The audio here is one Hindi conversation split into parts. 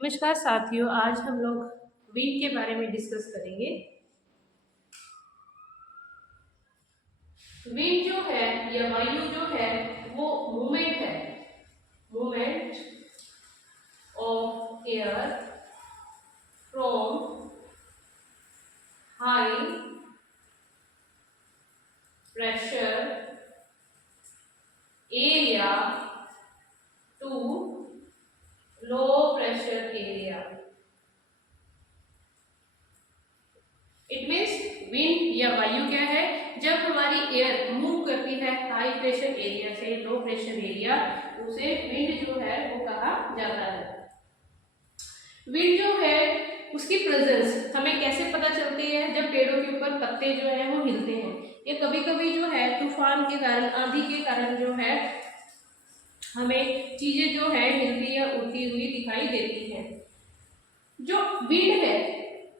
नमस्कार साथियों, आज हम लोग विंड के बारे में डिस्कस करेंगे। विंड जो है या वायु जो है वो मूवमेंट है, movement of air from high pressure area to low pressure area. It means wind या वायु क्या है? जब हमारी एयर मूव करती है हाई प्रेशर एरिया से लो प्रेशर एरिया, उसे विंड जो है वो कहा जाता है। विंड जो है उसकी प्रेजेंस हमें कैसे पता चलती है? जब पेड़ों के ऊपर पत्ते जो है वो हिलते हैं, या कभी कभी जो है तूफान के कारण, आंधी के कारण जो है हमें चीजें जो है हिलती या उड़ती हुई दिखाई देती हैं। जो विंड है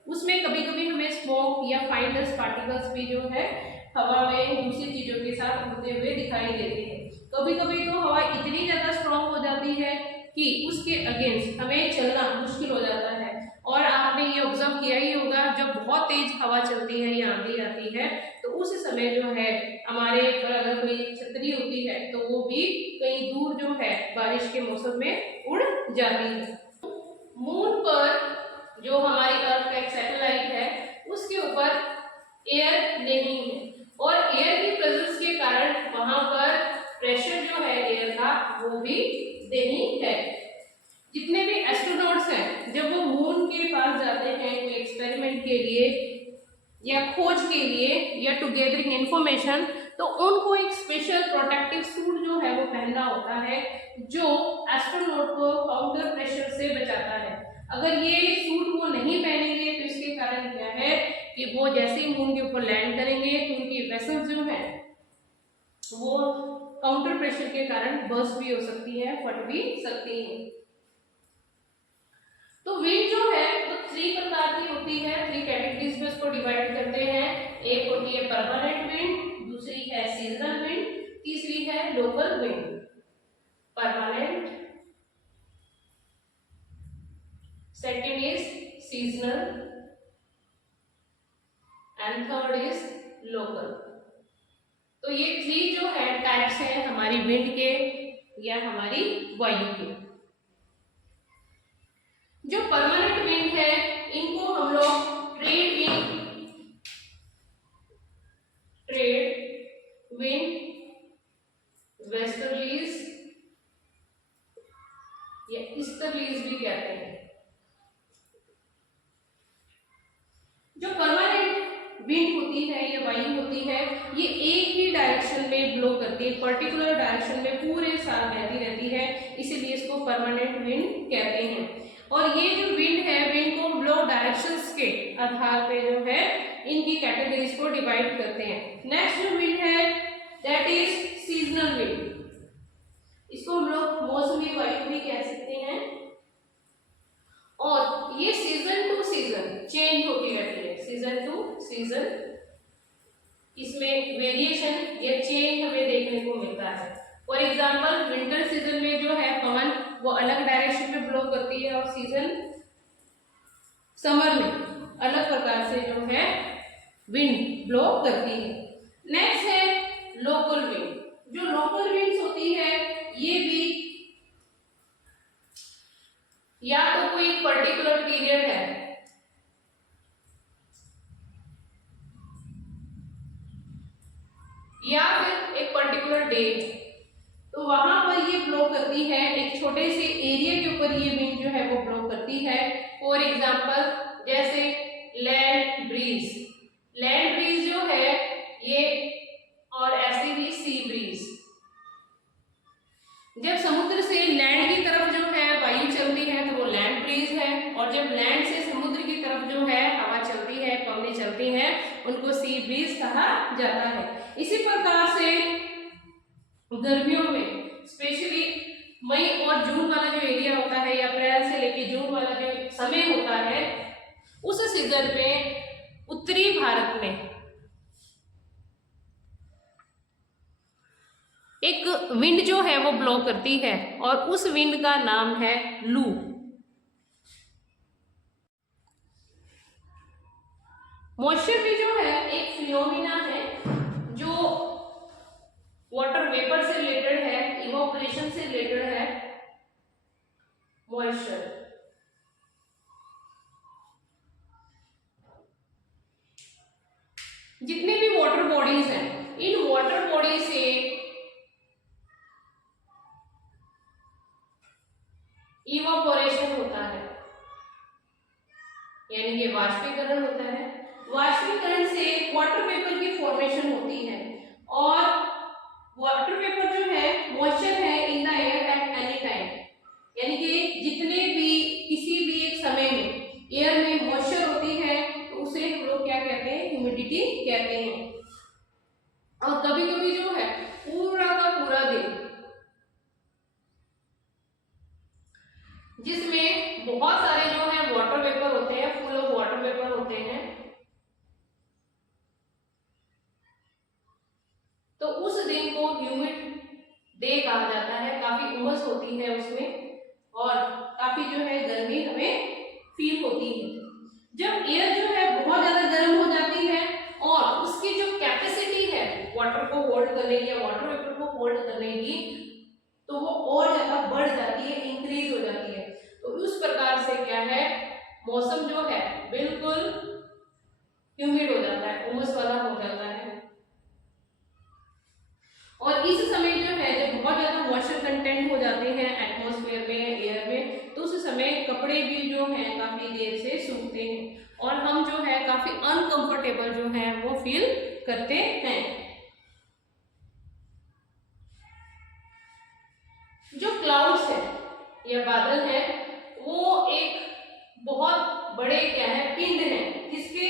उसमें कभी कभी हमें स्मोक या फाइन डस्ट पार्टिकल्स भी जो है हवा में दूसरी चीजों के साथ उड़ते हुए दिखाई देते हैं। कभी कभी तो हवा इतनी ज्यादा स्ट्रॉन्ग हो जाती है कि उसके अगेंस्ट हमें चलना मुश्किल हो जाता है। और आपने ये ऑब्जर्व किया ही होगा, जब बहुत तेज हवा चलती है या आंधी आती है तो उस समय जो है हमारे ऊपर अगर कोई छतरी होती है तो वो भी कहीं दूर जो है बारिश के मौसम में उड़ जाती है। मून पर जो हमारी अर्थ का एक सैटेलाइट है उसके ऊपर एयर नहीं है, और एयर की प्रेजेंस के कारण वहां पर प्रेशर जो है एयर का वो भी नहीं है। जितने भी एस्ट्रोनॉट्स हैं जब वो मून के पास जाते हैं कोई एक्सपेरिमेंट के लिए या खोज के लिए या टू गैदरिंग इंफॉर्मेशन, तो उनको एक स्पेशल प्रोटेक्टिव सूट जो है वो पहनना होता है जो एस्ट्रोनॉट को काउंटर प्रेशर से बचाता है। अगर ये सूट वो नहीं पहनेंगे तो इसके कारण क्या है कि वो जैसे ही मून के ऊपर लैंड करेंगे तो उनकी वेसल्स जो है वो काउंटर प्रेशर के कारण बर्स्ट भी हो सकती है, फट भी सकती है। तो विंड जो है वो 3 प्रकार की होती है, 3 कैटेगरीज में उसको डिवाइड करते हैं। एक होती है परमानेंट विंड, दूसरी है सीजनल विंड, तीसरी है local wind. Permanent, second is seasonal and third is local. तो ये 3 जो है टाइप्स हैं हमारी विंड के या हमारी वायु के। जो परमानेंट विंड है इनको हम लोग ट्रेड विंड, वेस्टर्लीज या ईस्टर्लीज भी कहते हैं। जो परमानेंट विंड होती है या वायु होती है ये एक ही डायरेक्शन में ब्लो करती है, पर्टिकुलर डायरेक्शन में पूरे साल बहती रहती है, इसीलिए इसको परमानेंट विंड कहते हैं। और ये जो विंड है विंड को ब्लो डायरेक्शंस के आधार पे जो है इनकी कैटेगरीज को डिवाइड करते हैं। नेक्स्ट जो विंड है दैट इज सीजनल विंड। इसको हम लोग मौसमी वायु भी कह सकते हैं, और ये सीजन टू सीजन चेंज होती रहती है, सीजन टू सीजन इसमें वेरिएशन या चेंज हमें देखने को मिलता है। फॉर एग्जाम्पल विंटर सीजन में जो है पवन वो अलग डायरेक्शन में ब्लो करती है, और सीजन समर में अलग प्रकार से जो है विंड ब्लो करती है। नेक्स्ट है लोकल विंड। जो लोकल विंड्स होती है ये भी या तो कोई पर्टिकुलर पीरियड है या फिर एक पर्टिकुलर डे, तो वहां पर ये ब्लो करती है, एक छोटे से एरिया के ऊपर ये विंड जो है वो ब्लो करती है। फॉर एग्जांपल जैसे लैंड ब्रीज, लैंड ब्रीज जो है ये, और ऐसे ही सी ब्रीज। जब समुद्र से लैंड की तरफ जो है वायु चलती है तो वो लैंड ब्रीज है, और जब लैंड से समुद्र की तरफ जो है हवा चलती है, पवनें चलती हैं, उनको सी ब्रीज कहा जाता है। इसी प्रकार से गर्मियों में स्पेशली मई और जून वाला जो एरिया होता है या अप्रैल से लेकर जून वाला जो समय होता है उस सीजन में उत्तरी भारत में एक विंड जो है वो ब्लो करती है, और उस विंड का नाम है लू। मॉइस्चर भी जो है एक फिनोमिना है जो वाटर वेपर से रिलेटेड है, इवोपरेशन से रिलेटेड है। मॉइस्चर जितने भी वाटर बॉडीज हैं, इन वाटर बॉडी से इवोपोरेशन होता है, यानी कि वाष्पीकरण होता है। वाष्पीकरण से वाटर वेपर की फॉर्मेशन होती है और वाटर वेपर जो है मॉइस्चर है in the air at any time, यानी कि जितने भी किसी भी एक समय में एयर में मॉइस्चर होती है तो उसे हम लोग क्या कहते हैं, ह्यूमिडिटी कहते हैं। और कभी कभी जो है पूरा का पूरा दिन जिसमें बहुत सारे जो है वाटर वेपर होते हैं, फुल ऑफ वाटर वेपर होते हैं, तो उस दिन को ह्यूमिड डे कहा जाता है। काफी उमस होती है उसमें और काफी जो है गर्मी हमें फील होती है। जब एयर जो है बहुत ज्यादा गर्म हो जाती है और उसकी जो कैपेसिटी है वाटर को होल्ड करने की या वाटर वेपर को होल्ड करने की, तो वो और ज्यादा बढ़ जाती है, इंक्रीज हो जाती है। तो उस प्रकार से क्या है, मौसम जो है बिल्कुल ह्यूमिड हो जाता है, उमस वाला हो जाता है। और इस समय जो है जब बहुत ज्यादा मॉइस्चर कंटेंट हो जाते हैं एटमॉस्फेयर में, एयर में, तो उस समय कपड़े भी जो हैं काफी देर से सूखते हैं और हम जो है काफी अनकंफर्टेबल जो है वो फील करते हैं। जो क्लाउड्स है या बादल है वो एक बहुत बड़े क्या है, पिंड है, किसके,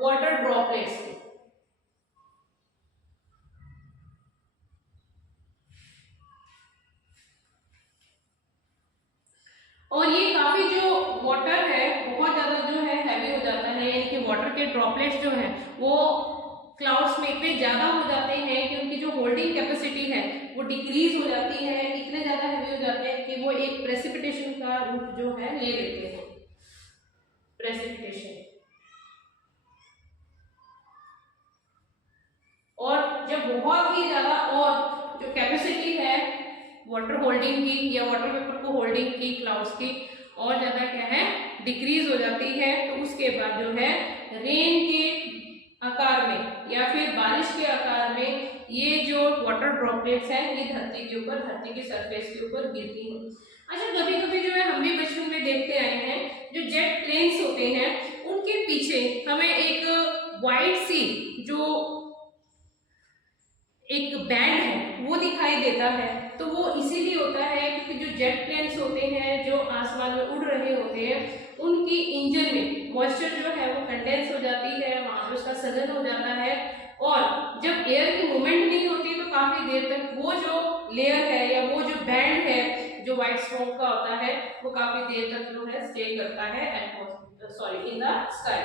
वाटर ड्रॉपलेट्स के। और ये काफी जो वाटर है बहुत ज्यादा जो है हैवी हो जाता है, यानी कि वाटर के ड्रॉपलेट्स जो है वो क्लाउड्स में इतने ज्यादा हो जाते हैं कि उनकी जो होल्डिंग कैपेसिटी है वो डिक्रीज हो जाती है, इतने ज्यादा हैवी हो जाते हैं कि वो एक प्रेसिपिटेशन का रूप जो है ले लेते हैं, प्रेसिपिटेशन। और जब बहुत ही ज्यादा और जो कैपेसिटी है वाटर होल्डिंग की या वाटर वेपर को होल्डिंग की क्लाउड्स की और ज्यादा क्या है, डिक्रीज हो जाती है, तो उसके बाद जो है रेन के आकार में या फिर बारिश के आकार में ये जो वाटर ड्रॉपलेट्स हैं ये धरती के ऊपर, धरती के सरफेस के ऊपर गिरती हैं। अच्छा, कभी कभी जो है हम भी बचपन में देखते आए हैं जो जेट प्लेन्स होते हैं उनके पीछे हमें एक वाइट सी जो एक बैंड है वो दिखाई देता है। तो वो इसीलिए होता है क्योंकि जो जेट प्लेन्स होते हैं जो आसमान में उड़ रहे होते हैं उनकी इंजन में मॉइस्चर जो है वो कंडेंस हो जाती है, वहां पे उसका सघन हो जाता है और जब एयर की मूवमेंट नहीं होती तो काफी देर तक वो जो लेयर है या वो जो बैंड है जो व्हाइट स्मोक का होता है वो काफी देर तक जो है स्टे करता है इन द स्काई।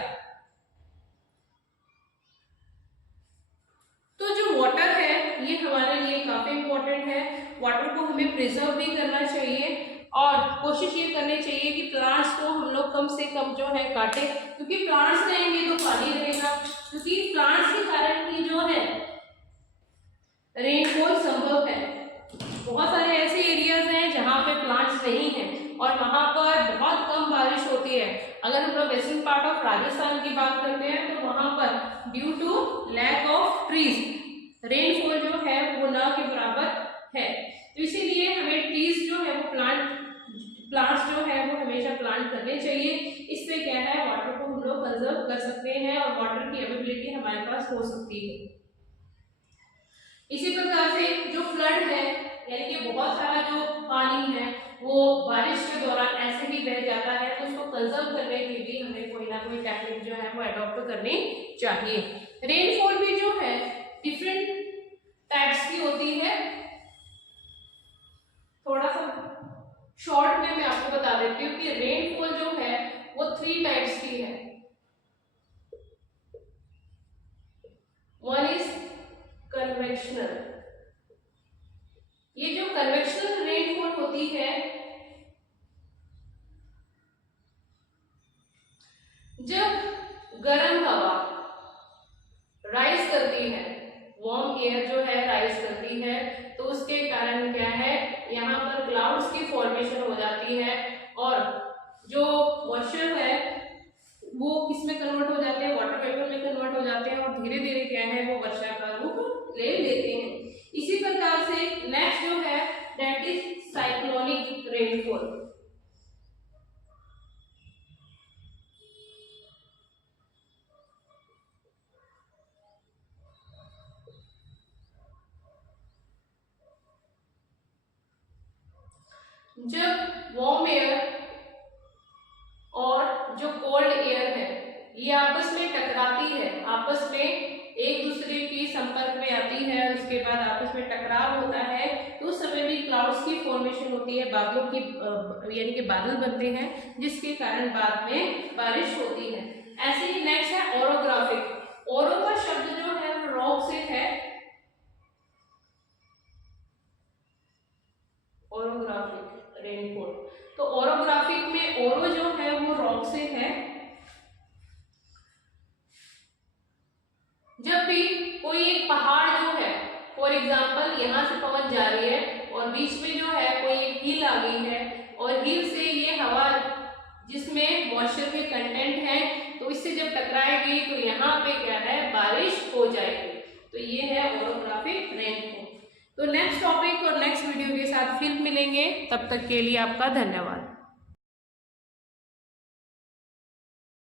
तो जो वाटर है ये हमारे लिए काफी इंपॉर्टेंट है। वाटर को हमें प्रिजर्व भी करना चाहिए और कोशिश ये करनी चाहिए कि प्लांट्स को हम लोग कम से कम जो है काटे, क्योंकि प्लांट्स रहेंगे तो पानी रहेगा, क्योंकि प्लांट्स के कारण ही जो है रेनफॉल संभव है। बहुत सारे ऐसे एरियाज हैं जहाँ पे प्लांट्स नहीं हैं और वहां पर बहुत कम बारिश होती है। अगर हम लोग वेस्टर्न पार्ट ऑफ राजस्थान की बात करते हैं तो वहां पर due to lack of trees rainfall जो है वो ना के बराबर है। तो इसीलिए हमें ट्रीज जो है वो प्लांट्स जो है वो हमेशा प्लांट करने चाहिए। इससे क्या है, वाटर को हम लोग कंजर्व कर सकते हैं और वाटर की अवेलेबिलिटी हमारे पास हो सकती है। इसी प्रकार से जो फ्लड है यानी कि बहुत सारा जो पानी है वो बारिश के दौरान ऐसे ही बह जाता है, तो उसको कंजर्व करने के लिए हमें कोई ना कोई टेक्निक जो है वो अडॉप्ट करनी चाहिए। रेनफॉल भी जो है डिफरेंट टाइप्स की होती है। थोड़ा सा शॉर्ट में मैं आपको बता देती हूँ कि रेनफॉल जो है वो 3 टाइप्स की है। One is convectional. ये जो कन्वेक्शनल रेनफॉल होती है जब गर्म हवा राइज करती है, वार्म एयर जो है राइज करती है, तो उसके कारण क्या है, यहाँ पर क्लाउड्स की फॉर्मेशन हो जाती है और जो मॉइस्चर है वो किस में कन्वर्ट हो जाते हैं, वाटर वेपर में कन्वर्ट हो जाते हैं और धीरे धीरे क्या है वो वर्षा का रूप ले लेते हैं। इसी प्रकार से नेक्स्ट जो है दैट इज साइक्लोनिक रेनफॉल। जब वार्म एयर और जो कोल्ड एयर है ये आपस में टकराती है, आपस में एक दूसरे के संपर्क में आती है और उसके बाद आपस में टकराव होता है, तो उस समय भी क्लाउड्स की फॉर्मेशन होती है, बादलों की यानी कि बादल बनते हैं जिसके कारण बाद में बारिश होती है। ऐसे ही नेक्स्ट है ओरोग्राफिक। ओरो का शब्द जो है वो रॉक से है, ओरोग्राफिक रेनफॉल। तो ओरोग्राफिक में ओरो जो है वो रॉक से है। जब भी कोई एक पहाड़ जो है, फॉर एग्जाम्पल यहाँ से पवन जा रही है और बीच में जो है कोई एक हिल आ गई है और हिल से ये हवा जिसमें मॉइस्चर के कंटेंट है तो इससे जब टकराएगी तो यहाँ पे क्या है बारिश हो जाएगी। तो ये है ओरोग्राफिक रेनफॉल। तो नेक्स्ट टॉपिक और नेक्स्ट वीडियो के साथ फिर मिलेंगे, तब तक के लिए आपका धन्यवाद।